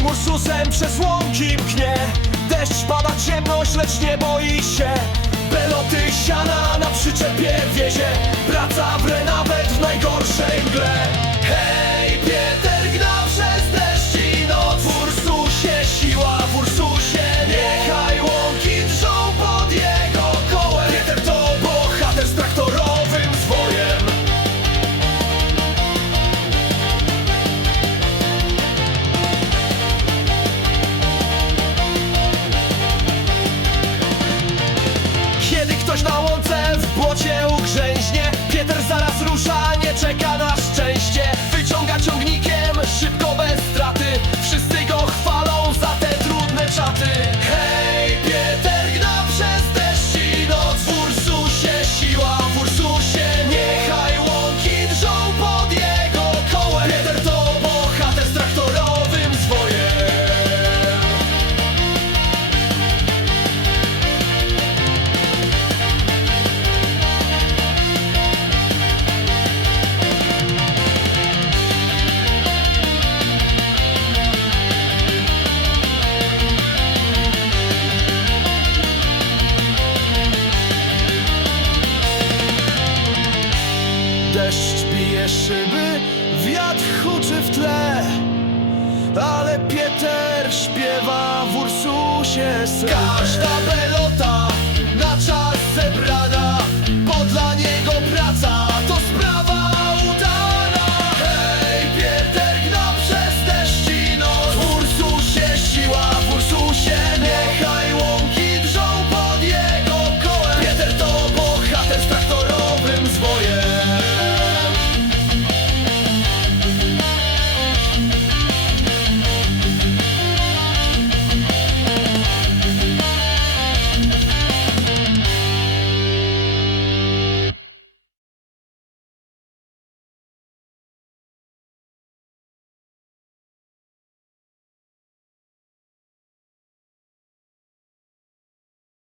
Gdy Ursusem przez łąki mknie Deszcz pada ciemność, lecz nie boi się. Beloty puxar. bije szyby, wiatr huczy w tle Ale Pieter śpiewa w Ursusie sen. Każda bela